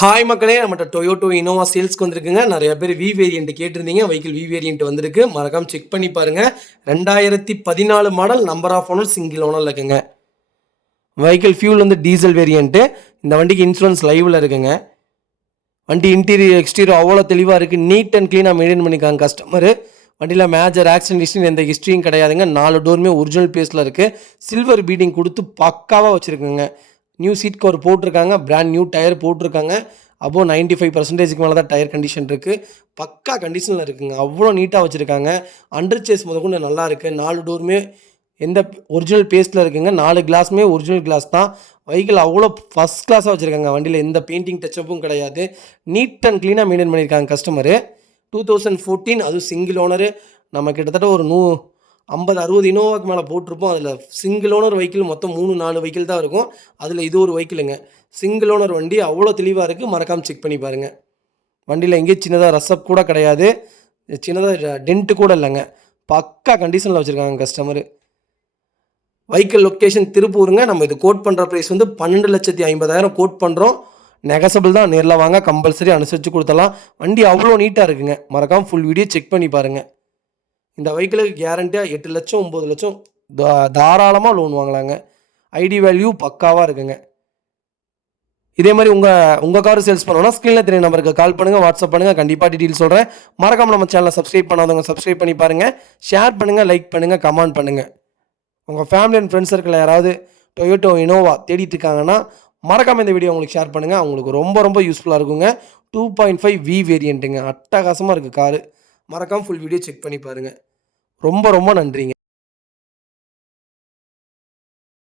Hi மக்களே, நம்மகிட்ட Toyota Innova சேல்ஸ்க்கு வந்திருக்குங்க. நிறைய பேர் வி வேரியன்ட் கேட்டிருந்தீங்க. வெஹிக்கிள் வி வேரியன்ட் வந்திருக்கு. மறக்காம செக் பண்ணி பாருங்க. 2014 model, number of owner, single ஓனர்ல இருக்குங்க. வெஹிக்கிள் ஃபியூல் வந்து டீசல் வேரியன்ட். இந்த வண்டிக்கு இன்சூரன்ஸ் லைவ்ல இருக்குங்க. வண்டி இன்டீரியர் எக்ஸ்டீரியர் அவ்வளோ தெளிவாக இருக்குது. நீட் அண்ட் க்ளீனாக மெயின்டைன் பண்ணிக்காங்க கஸ்டமர். வண்டியில் மேஜர் ஆக்சிடென்ட் ஹிஸ்ட்ரி எந்த ஹிஸ்ட்ரியும் கிடையாதுங்க. 4 டோருமே ஒரிஜினல் பேஸில் இருக்குது. சில்வர் பீடிங் கொடுத்து பக்காவாக வச்சுருக்குங்க. நியூ சீட் கவர் போட்டிருக்காங்க. பிராண்ட் நியூ டயர் போட்டிருக்காங்க. அபோவ் 95% மேலே தான் டயர் கண்டிஷன் இருக்குது. பக்கா கண்டிஷனில் இருக்குங்க. அவ்வளோ நீட்டாக வச்சுருக்காங்க. அண்டர் சேஸ் முதற்கொண்டு நல்லா இருக்குது. 4 டோருமே எந்த ஒரிஜினல் பேஸ்ட்டில் இருக்குங்க. 4 கிளாஸுமே ஒரிஜினல் கிளாஸ் தான். வெஹிக்கிள் அவ்வளோ ஃபஸ்ட் கிளாஸாக வச்சுருக்காங்க. வண்டியில் எந்த பெயிண்டிங் டச்சப்பும் கிடையாது. நீட் அண்ட் க்ளீனாக மெயின்டைன் பண்ணியிருக்காங்க கஸ்டமரு. 2014, அதுவும் சிங்கிள் ஓனரு. நம்ம கிட்டத்தட்ட ஒரு 50-60 இனோவாக்கு மேலே போட்டிருப்போம். அதில் சிங்கிள் ஓனர் வெஹிக்கிள் மொத்தம் 3-4 வெஹிக்கிள் தான் இருக்கும். அதில் இது ஒரு வெஹிக்கிளுங்க. சிங்கிள் ஓனர் வண்டி அவ்வளோ தெளிவாக இருக்குது. மறக்காமல் செக் பண்ணி பாருங்கள். வண்டியில் எங்கேயும் சின்னதாக ரசப் கூட கிடையாது. சின்னதாக டென்ட்டு கூட இல்லைங்க. பக்கா கண்டிஷனில் வச்சுருக்காங்க கஸ்டமரு. Vehicle location திருப்பூருங்க. நம்ம இது கோட் பண்ணுற ப்ரைஸ் வந்து 12,50,000 கோட் பண்ணுறோம். நெகசபிள் தான். நேரில் வாங்க, கம்பல்சரி அனுசரித்து கொடுத்தலாம். வண்டி அவ்வளோ நீட்டாக இருக்குங்க. மறக்காமல் ஃபுல் வீடியோ செக் பண்ணி பாருங்கள். இந்த வெஹிக்கிளுக்கு கேரண்டியாக 8 லட்சம் 9 லட்சம் தாராளமாக லோன் வாங்கலாங்க. ஐடி வேல்யூ பக்காவாக இருக்குங்க. இதே மாதிரி உங்கள் கார் சேல்ஸ் பண்ணணும்னா ஸ்க்ரீனில் தெரிய நம்பருக்கு கால் பண்ணுங்கள், வாட்ஸ்அப் பண்ணுங்கள். கண்டிப்பாக டீட்டெயில் சொல்கிறேன். மறக்காமல் நம்ம சேனலை சப்ஸ்கிரைப் பண்ணாதவங்க சப்ஸ்கிரைப் பண்ணி பாருங்கள். ஷேர் பண்ணுங்கள், லைக் பண்ணுங்கள், கமெண்ட் பண்ணுங்கள். உங்கள் ஃபேமிலி அண்ட் ஃப்ரெண்ட்ஸ் சர்க்கிளில் யாராவது டொயோட்டோ இனோவா தேடிட்டு இருக்காங்கன்னா மறக்காமல் இந்த வீடியோ உங்களுக்கு ஷேர் பண்ணுங்கள். அவங்களுக்கு ரொம்ப ரொம்ப யூஸ்ஃபுல்லாக இருக்குங்க. 2.5 வி வேரியண்ட்டுங்க. அட்டகாசமாக இருக்குது காரு. மறக்காமல் ஃபுல் வீடியோ செக் பண்ணி பாருங்கள். ரொம்ப ரொம்ப நன்றிங்க.